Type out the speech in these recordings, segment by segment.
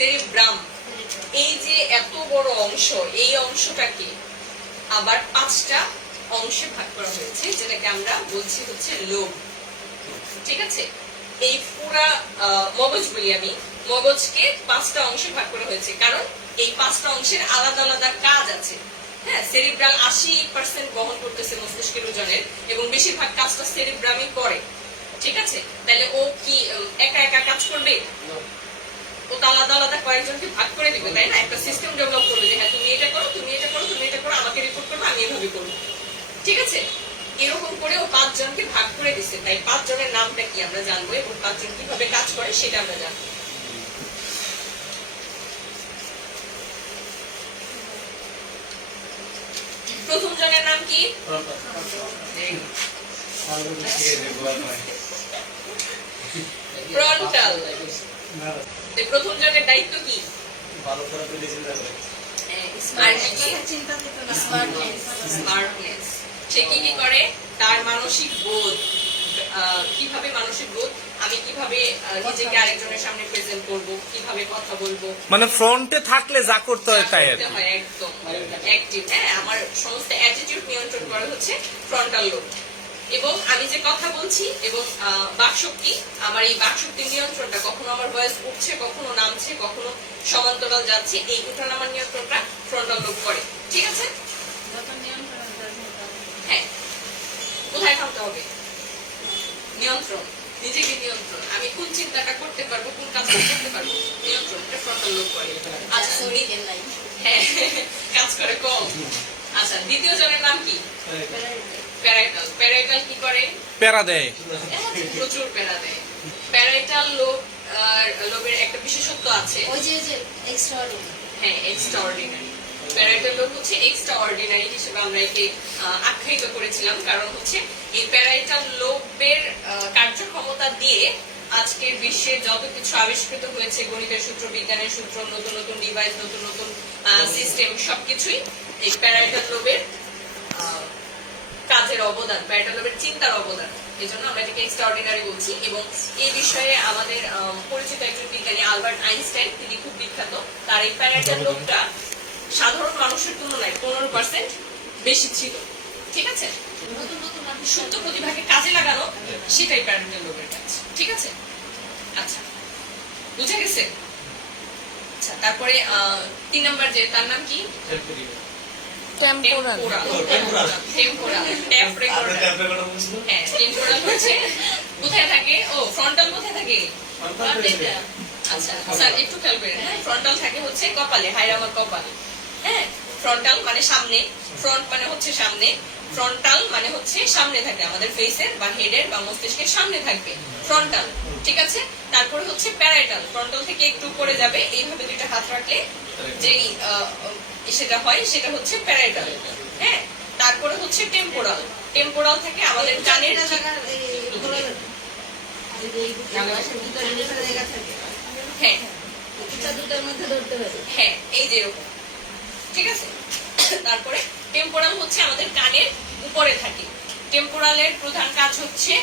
Cerebrum, এই যে এত বড় অংশ, এই অংশটাকে আবার 5টা অংশে ভাগ করা হয়েছে, যেটাকে আমরা বলছি হচ্ছে লোব। ঠিক আছে, এই পুরা মগজ বলি আমি, মগজকে 5টা অংশে ভাগ করা হয়েছে, কারণ এই 5টা অংশের আলাদা আলাদা কাজ আছে। হ্যাঁ, সেরিব্রাল 80% বহন করতেছে মস্তিষ্কের ওজনের, এবং বেশিরভাগ কাজটা সেরিব্রামই করে। ঠিক আছে, তাহলে ও কি একা একা কাজ করবে? ও তো আলাদা আলাদা কয়েকজনকে ভাগ করে দিবে, তাই না? একটা সিস্টেম ডেভেলপ করবে যে হ্যাঁ, তুমি এটা করো, তুমি এটা করো, তুমি এটা করো, আমাকে রিপোর্ট করবো, আমি এভাবে করবো। ঠিক আছে, এরকম করে ও 5 জনকে ভাগ করে দিচ্ছে। তাই 5 জনের নামটা কি আমরা জানবো, এবং 5 জন কিভাবে কাজ করে সেটা আমরা জানবো। প্রথম জনের নাম কি? ফ্রন্টাল। প্রথম জনের দায়িত্ব কি? স্মার্টনেস। সে কি কি করে? তার মানসিক বোধ, কিভাবে মানসিক বোধ, আমি কিভাবে নিজেকে আরেকজনের সামনে প্রেজেন্ট করব, কিভাবে কথা বলবো, মানে ফ্রন্টে থাকলে যা করতে হয় তাই আর কি। একদম অ্যাক্টিভ। হ্যাঁ, আমার সমস্ত অ্যাটিটিউড নিয়ন্ত্রণ করা হচ্ছে ফ্রন্টাল লোব। এবং আমি যে কথা বলছি এবং বাকশক্তি, আমার এই বাকশক্তির নিয়ন্ত্রণটা, কখনো আমার ভয়েস উঠছে, কখনো নামছে, কখনো সমান্তরাল যাচ্ছে, এই ওঠানামার নিয়ন্ত্রণটা ফ্রন্টাল লোব করে। ঠিক আছে, হ্যাঁ, কোথায় থামতে হবে? নিয়ন্ত্রণ, নিজেকে নিয়ন্ত্রণ, আমি কোন চিন্তাটা করতে পারবো, কোন কাজটা করতে পারবো, নিয়ন্ত্রণ, এটা ফ্রন্টাল লোব করে। আচ্ছা, হ্যাঁ, কাজ করে কম। আচ্ছা, দ্বিতীয় জনের নাম কি? প্যারাইটাল। প্যারাইটাল কি করে? প্যারা দেয়, প্রচুর প্যারা দেয়। প্যারাইটাল লোবের একটা বিশেষত্ব আছে, ওই যে এক্সট্রাঅর্ডিনারি। হ্যাঁ, এক্সট্রাঅর্ডিনারি। প্যারাইটাল লোব হচ্ছে এক্সট্রাঅর্ডিনারি হিসেবে আমরা একে আখ্যায়িত করেছিলাম, কারণ হচ্ছে এই প্যারাইটাল লোবের কার্যক্ষমতা দিয়ে আজকের বিশ্বে যত কিছু আবিষ্কৃত হয়েছে, গণিতের সূত্র, বিজ্ঞানের সূত্র, নতুন নতুন ডিভাইস, নতুন নতুন সিস্টেম, সবকিছুই এই প্যারাইটাল লোবের কাজের অবদান, প্যারাইটাল লোবের চিন্তার অবদান। এই জন্য আমরা এটাকে এক্সট্রাঅর্ডিনারি বলছি। এবং এই বিষয়ে আমাদের পরিচিত একজন বিজ্ঞানী আলবার্ট আইনস্টাইন, তিনি খুব বিখ্যাত। তার এই প্যারাইটাল লোবটা সাধারণ মানুষের তুলনায় 15% বেশি ছিল। ঠিক আছে, সুপ্ত প্রতিভাকে কাজে লাগানো, সেটাই প্যারাইটাল লোবের কাজ। ঠিক আছে, আচ্ছা, বুঝে গেছে? আচ্ছা, তারপরে 3 নাম্বার যে, তার নাম কি? টেম্পোরাল। হ্যাঁ, টেম্পোরাল হচ্ছে কোথায় থাকে? ও, ফ্রন্টাল কোথায় থাকে? আচ্ছা স্যার, একটু খেয়াল করেন। হ্যাঁ, ফ্রন্টাল থাকে হচ্ছে কপালে, হাইরামার কপালে। হ্যাঁ, ফ্রন্টাল মানে সামনে, ফ্রন্ট মানে হচ্ছে সামনে, ফ্রন্টাল মানে হচ্ছে সামনে থাকে, আমাদের ফেসের বা হেডের বা মস্তিষ্কের সামনে থাকবে ফ্রন্টাল। ঠিক আছে, তারপরে হচ্ছে প্যারাইটাল। ফ্রন্টাল থেকে একটু উপরে যাবে, এইভাবে 2টা হাত রাখলে যেই সেটা হয়, সেটা হচ্ছে প্যারাইটাল। হ্যাঁ, তারপরে হচ্ছে টেম্পোরাল। টেম্পোরাল থেকে আমাদের কানের হ্যাঁ হ্যাঁ, এই যে এরকম। ঠিক আছে, তারপরে টেম্পোরাল হচ্ছে আমাদের কানের উপরে থাকে। টেম্পোরালের প্রধান কাজ হচ্ছে,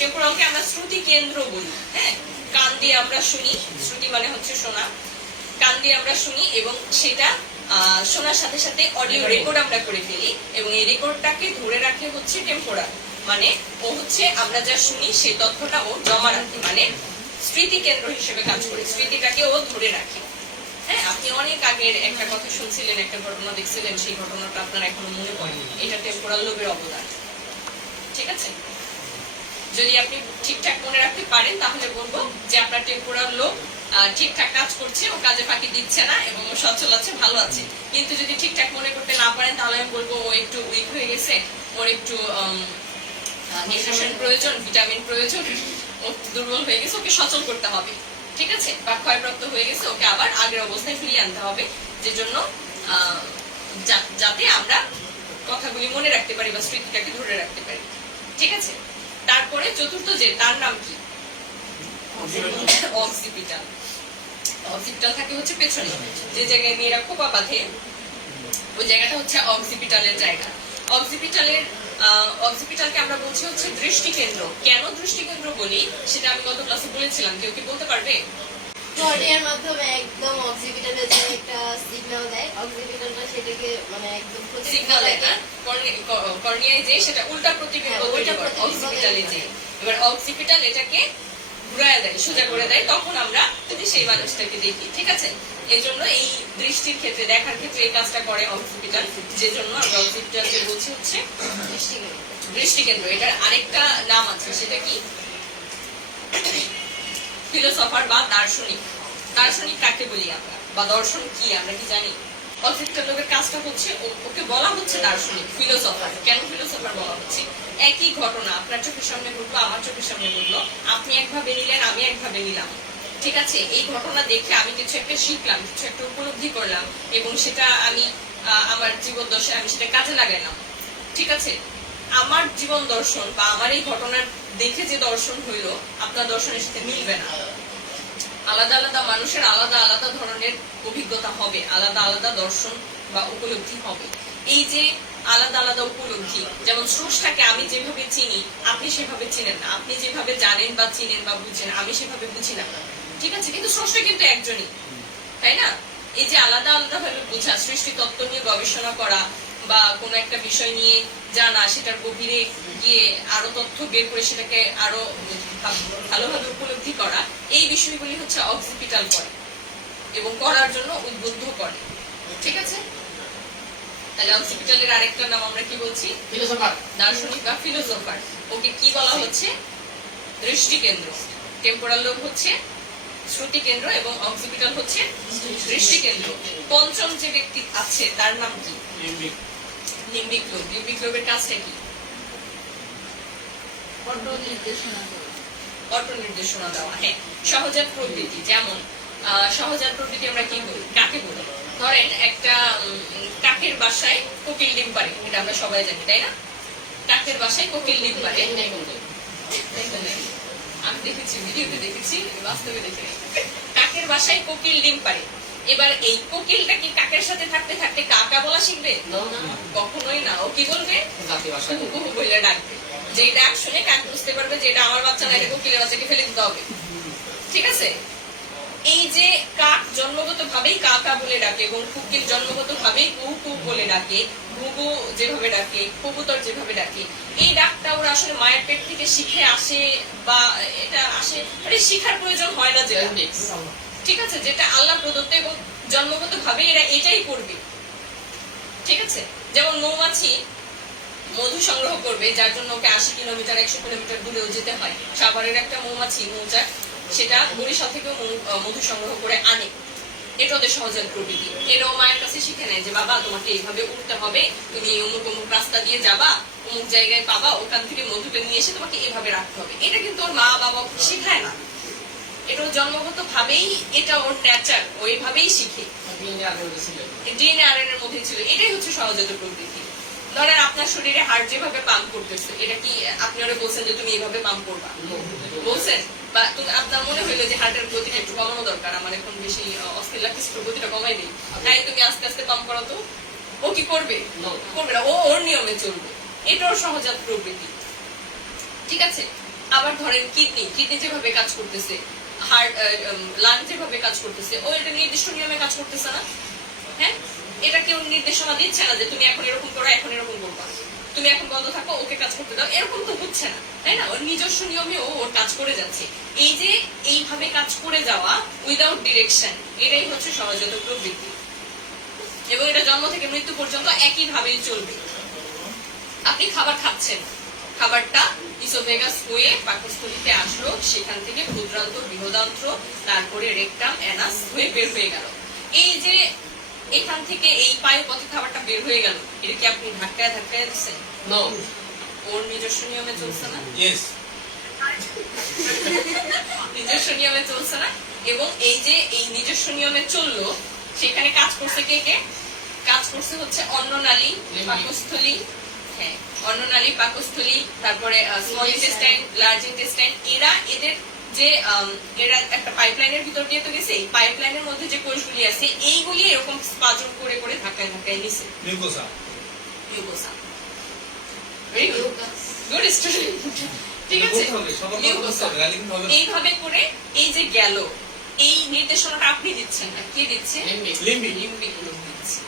টেম্পোরালকে আমরা শ্রুতি কেন্দ্র বলি। হ্যাঁ, কান দিয়ে আমরা শুনি, শ্রুতি মানে হচ্ছে শোনা, কান দিয়ে আমরা শুনি, এবং সেটা শোনার সাথে সাথে অডিও রেকর্ড আমরা করে ফেলি, এবং এই রেকর্ডটাকে ধরে রাখে হচ্ছে টেম্পোরাল। মানে ও হচ্ছে আমরা যা শুনি সেই তথ্যটা ও জমা রাখে, মানে স্মৃতি কেন্দ্র হিসেবে কাজ করে, স্মৃতিটাকে ও ধরে রাখে। হ্যাঁ, আপনি অনেক আগের একটা কথা শুনছিলেন, একটা ঘটনা দেখছিলেন, সেই ঘটনাটা আপনার এখনো মনে পড়ে, এটা টেম্পোরাল লোবের অবদান। ঠিক আছে, যদি আপনি ঠিকঠাক মনে রাখতে পারেন, তাহলে বলবো যে আপনার টেম্পোরাল লোব ঠিকঠাক কাজ করছে, ও কাজে ফাঁকি দিচ্ছে না, এবং ও সচল আছে, ভালো আছে। কিন্তু যদি ঠিকঠাক মনে করতে না পারেন, তাহলে আমি বলবো ও একটু উইক হয়ে গেছে, ওর একটু নিউট্রিশন প্রয়োজন, ভিটামিন প্রয়োজন, ও দুর্বল হয়ে গেছে, ওকে সচল করতে হবে। ঠিক আছে, বা ক্ষয়প্রাপ্ত হয়ে গেছে, ওকে আবার আগের অবস্থায় ফিরিয়ে আনতে হবে, যে জন্য যাতে আমরা কথাগুলি মনে রাখতে পারি বা স্মৃতিটাকে ধরে রাখতে পারি। ঠিক আছে, তারপরে চতুর্থ যে, তার নাম কি? অক্সিপিটাল। অক্সিপিটাল থাকে হচ্ছে পেছনে, যে জায়গায় মেয়েরা খোপা বাঁধে, ওই জায়গাটা হচ্ছে অক্সিপিটালের জায়গা। অক্সিপিটালকে আমরা বলছি হচ্ছে দৃষ্টি কেন্দ্র। কেন দৃষ্টি কেন্দ্র বলি সেটা আমি গত ক্লাসে বলেছিলাম, কেউ কি বলতে পারবে? কর্নিয়ার মাধ্যমে একদম অক্সিপিটালে যে একটা সিগন্যাল দেয়, অক্সিপিটালটা সেটাকে মানে একদম সিগন্যাল দেয় না, কর্নিয়ায় যে সেটা উল্টা প্রতিবিম্ব হ্যাঁ, তৈরি উল্টা করে প্রতিবিম্ব অক্সিপিটালে তৈরি যে। করে। এবার অক্সিপিটাল এটাকে ঘুরায় দেয়, সোজা করে দেয়, তখন আমরা যদি সেই মানুষটাকে দেখি। ঠিক আছে, এই জন্য এই দৃষ্টির ক্ষেত্রে, দেখার ক্ষেত্রে এই কাজটা করে অক্সিপিটাল, যে জন্য আমরা অক্সিপিটালকে বলছি হচ্ছে দৃষ্টিকেন্দ্র। এটার আরেকটা নাম আছে, সেটা কি? ফিলোসফার বা দার্শনিক। দার্শনিক কাকে বলি আমরা, বা দর্শন কি আমরা কি জানি? অক্সিপিটাল লোকের কাজটা হচ্ছে, ওকে বলা হচ্ছে দার্শনিক, ফিলোসফার। কেন ফিলোসফার বলা হচ্ছে? একই ঘটনা আপনার চোখের সামনে ঘটলো, আমার চোখের সামনে ঘটলো, আপনি একভাবে নিলেন, আমি একভাবে নিলাম। ঠিক আছে, এই ঘটনা দেখে আমি কিছু একটা শিখলাম, কিছু একটা উপলব্ধি করলাম, এবং সেটা আমি আমার জীবন দশায় আমি সেটা কাজে লাগাইলাম। ঠিক আছে, আমার জীবন দর্শন বা আমার এই ঘটনার দেখে যে দর্শন হইলো, আপনার দর্শনের সাথে মিলবে না। আলাদা আলাদা মানুষের আলাদা আলাদা ধরনের অভিজ্ঞতা হবে, আলাদা আলাদা দর্শন বা উপলব্ধি হবে। এই যে আলাদা আলাদা উপলব্ধি, যেমন স্রষ্টাকে আমি যেভাবে চিনি আপনি সেভাবে চিনেন না, আপনি যেভাবে জানেন বা চিনেন বা বুঝেন আমি সেভাবে বুঝি না। ঠিক আছে, কিন্তু স্রষ্টা কিন্তু একজনই, তাই না? এই যে আলাদা আলাদা ভাবে বোঝা, সৃষ্টি তত্ত্ব নিয়ে গবেষণা করা বা কোনো একটা বিষয় নিয়ে জানা, সেটার গভীরে গিয়ে আরো তথ্য বের করে সেটাকে আরো ভালোভাবে উপলব্ধি করা, এই বিষয়গুলি হচ্ছে অক্সিপিটাল করে এবং করার জন্য উদ্বুদ্ধ করে। ঠিক আছে, তাহলে অক্সিপিটালের আরেকটা নাম আমরা কি বলছি? ফিলোসফার। দার্শনিক বা ফিলোসফার। ওকে কি বলা হচ্ছে? দৃষ্টিকেন্দ্র। টেম্পোরাল লোব হচ্ছে শ্রুতি কেন্দ্র এবং অক্সিপিটাল হচ্ছে দৃষ্টিকেন্দ্র। পঞ্চম যে ব্যক্তি আছে তার নাম কি? লিম্বিক। লিম্বিক লোব। লিম্বিক লোবের কাজটা কি? অটো নির্দেশনা করে। অটো নির্দেশনা দেওয়া। হ্যাঁ, সহজাত প্রবৃত্তি। যেমন সহজাত প্রবৃত্তি আমরা কি বলি, কাকে বলি? ধরেন একটা কাকের বাসায় কোকিল ডিম পারে, এটা আমরা সবাই জানি, তাই না? কাকের বাসায় কোকিল ডিম পারে, আমি দেখেছি, ভিডিওতে দেখেছি, বাস্তবে দেখিনি। কাকের বাসায় কোকিল ডিম পারে। এবার এই কোকিলটা কি কাকের সাথে থাকতে থাকতে কাকা বলা শিখবে? কখনোই না। ও কি বলবে? কুহু কুহু বলে ডাকবে। যে ডাক শুনে কাক বুঝতে পারবে যে এটা আমার বাচ্চা না, এটা কোকিলের বাচ্চাকে ফেলে দিতে হবে। ঠিক আছে, এই যে কাক জন্মগত ভাবেই কাকা বলে ডাকে এবং কোকিল জন্মগত ভাবেই কুহু কুহু বলে ডাকে, ঘুঘু যেভাবে ডাকে, কবুতর যেভাবে ডাকে, এই ডাকটা ওরা আসলে মায়ের পেট থেকে শিখে আসে বা এটা আসে, মানে শিখার প্রয়োজন হয় না যেটা। ঠিক আছে, যেটা আল্লাহ প্রদত্ত এবং জন্মগত ভাবে এরা এটাই করবে। ঠিক আছে, যেমন মৌমাছি মধু সংগ্রহ করবে, যার জন্য ওকে 80 কিলোমিটার 100 কিলোমিটার দূরেও যেতে হয়। সাভারের একটা মৌমাছি, মৌচাক, সেটা বরিশাল থেকে মধু সংগ্রহ করে আনে। এটা ওদের সহজাত প্রবৃত্তি। এরাও মায়ের কাছে শিখে নেয় যে বাবা তোমাকে এইভাবে উঠতে হবে, তুমি অমুক অমুক রাস্তা দিয়ে যাবা, অমুক জায়গায় পাবা, ওখান থেকে মধুটা নিয়ে এসে তোমাকে এভাবে রাখতে হবে। এটা কিন্তু ওর মা বাবা শেখায় না, এটা জন্মগত ভাবেই, এটা ওর নেচার, ওইভাবেই শিখে। ডিএনএ আরএনএ এর মধ্যে ছিল। এটাই হচ্ছে সহজাত প্রবৃত্তি। ধরেন আপনার শরীরে হার্ট যেভাবে পাম্প করতেছে, এটা কি আপনি ওরা বলছেন যে তুমি এইভাবে পাম্প করবা? বলছেন? বা তুমি আপনার মনে হইলো যে হার্টের গতিটা একটু কমানো দরকার, আমার এখন বেশি অস্থির লাগতেছে, গতিটা কমাই দিই, তাই তুমি আস্তে আস্তে পাম্প করো, তো ও কি করবে? করবে না, ও ওর নিয়মে চলবে। এটা ওর সহজাত প্রবৃত্তি। ঠিক আছে, আবার ধরেন কিডনি, কিডনি যেভাবে কাজ করতেছে, হার্ট, লাং যেভাবে কাজ করতেছে, ও এটা নির্দিষ্ট নিয়মে কাজ করতেছে না? হ্যাঁ, এটা কেউ নির্দেশনা দিচ্ছে না যে তুমি এখন এরকম করো, এখন এরকম করবা, তুমি এখন বন্ধ থাকো, ওকে কাজ করতে দাও, এরকম তো হচ্ছে না, তাই না? ওর নিজস্ব নিয়মে ও ওর কাজ করে যাচ্ছে। এই যে এইভাবে কাজ করে যাওয়া উইদাউট ডিরেকশন, এটাই হচ্ছে সহজাত প্রবৃত্তি এবং এটা জন্ম থেকে মৃত্যু পর্যন্ত একই ভাবেই চলবে। আপনি খাবার খাচ্ছেন, খাবারটা ইসোফেগাস হয়ে পাকস্থলীতে আসলো, সেখান থেকে ক্ষুদ্রান্ত, বৃহদান্ত্র, তারপরে রেকটাম, অ্যানাস হয়ে বের হয়ে গেল। এই যে এখান থেকে এই পায়ু পথে খাবারটা বের হয়ে গেল, এটা কি আপনি ধাক্কায় ধাক্কায় দিচ্ছেন? ওর নিজস্ব নিয়মে চলছে না? নিজস্ব নিয়মে চলছে না। এবং এই যে এই নিজস্ব নিয়মে চললো, সেখানে কাজ করছে কে কে? কাজ করছে হচ্ছে অন্ননালী, পাকস্থলী, হ্যাঁ অন্ননালী, পাকস্থলী, তারপরে স্মল ইন্টেস্টাইন, লার্জ ইন্টেস্টাইন। এরা এদের যে এরা একটা পাইপলাইনের ভিতর দিয়ে তো গেছে, এই পাইপলাইনের মধ্যে যে কোষগুলি আছে এইগুলি এরকম স্পাজম করে করে ধাক্কায় ধাক্কায় নিছে। Mucosa. Very good, good student. ঠিক আছে, এইভাবে করে এই যে গেল, এই নির্দেশনাটা আপনি দিচ্ছেন না, কে দিচ্ছে? লিম্বিক। লিম্বিক লোক দিচ্ছে।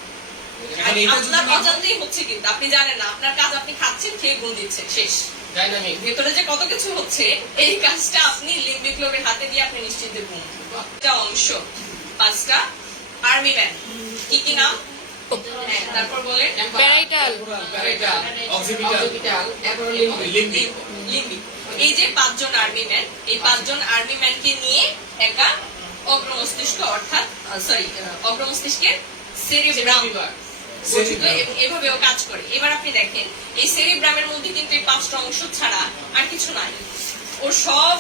এখন এটা যদি আপনার না হয়- অজান্তেই হচ্ছে, কিন্তু আপনি জানেন না, আপনার কাজ আপনি খাচ্ছেন, খেয়ে গুণ দিচ্ছেন, শেষ। ডাইনামিক। ভেতরে যে কত কিছু হচ্ছে এই কাজটা আপনি লিম্বিক লোকের হাতে দিয়ে আপনি নিশ্চিন্তে ঘুম। একটা অংশ, 5টা আর্মি ম্যান, কি কি নাম? হ্যাঁ, তারপর বলেন। প্যারাইটাল, প্যারাইটাল, অক্সিপিটাল, এরপর লিম্বিক। লিম্বিক। এই যে 5 জন আর্মি ম্যান, এই 5 জন আর্মি ম্যানকে নিয়ে একটা অগ্রমস্তিষ্ক, অর্থাৎ অগ্রমস্তিষ্কের সেরিব্রাম গঠিত এবং এভাবেও কাজ করে। এবার আপনি দেখেন এই সেরিব্রামের মধ্যে কিন্তু এই 5টা অংশ ছাড়া আর কিছু নাই। ওর সব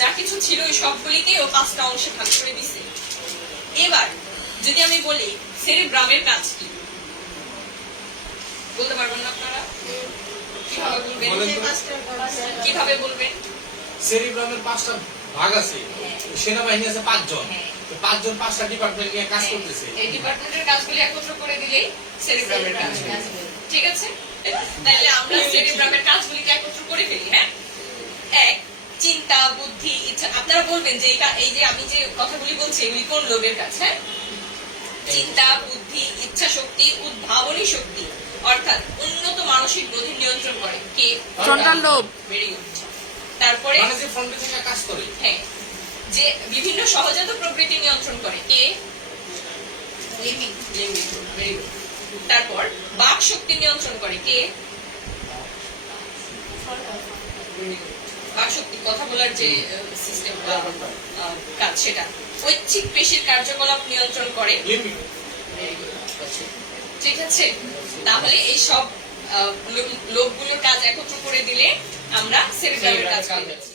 যা কিছু ছিল ওই সবগুলিকে ও 5টা অংশে ভাগ করে দিছে। এবার যদি আমি বলি সেরিব্রামের কাজ কি, বলতে পারবেন না আপনারা? কিভাবে বলবেন? বলেন তো। কিভাবে বলবেন? সেরিব্রামের 5টা ভাগ আছে, সেনাবাহিনী আছে 5 জন, হ্যাঁ। তো 5 জন 5টা ডিপার্টমেন্ট নিয়ে কাজ করতেছে। এই ডিপার্টমেন্টের কাজগুলি একত্র করে দিলেই সেরিব্রামের কাজ হয়ে যাবে। ঠিক আছে, তাহলে আমরা সেরিব্রামের কাজগুলিকে একত্র করে ফেলি। হ্যাঁ, এক, চিন্তা, বুদ্ধি, ইচ্ছা। আপনারা বলবেন যে এই যে আমি যে কথাগুলি বলছি এগুলি কোন লোবের কাজ? হ্যাঁ, চিন্তা, বুদ্ধি, ইচ্ছা শক্তি, উদ্ভাবনী শক্তি, অর্থাৎ উন্নত মানসিক বোধের নিয়ন্ত্রণ করে কে? Frontal lobe. Very good. তারপরে মানে যে ফ্রন্টে থেকে কাজ করে। হ্যাঁ, যে বিভিন্ন সহজাত প্রবৃত্তি নিয়ন্ত্রণ করে কে? লিম্বিক। লিম্বিক, ভেরি গুড। তারপর বাক শক্তি নিয়ন্ত্রণ করে কে? বাক শক্তি, কথা বলার যে সিস্টেম কাজ, সেটা। ঐচ্ছিক পেশির কার্যকলাপ নিয়ন্ত্রণ করে লিম্বিক। ঠিক আছে, তাহলে এই সব লোকগুলোর কাজ একত্র করে দিলে আমরা সেরিব্রামের কাজ পেয়ে যাচ্ছি।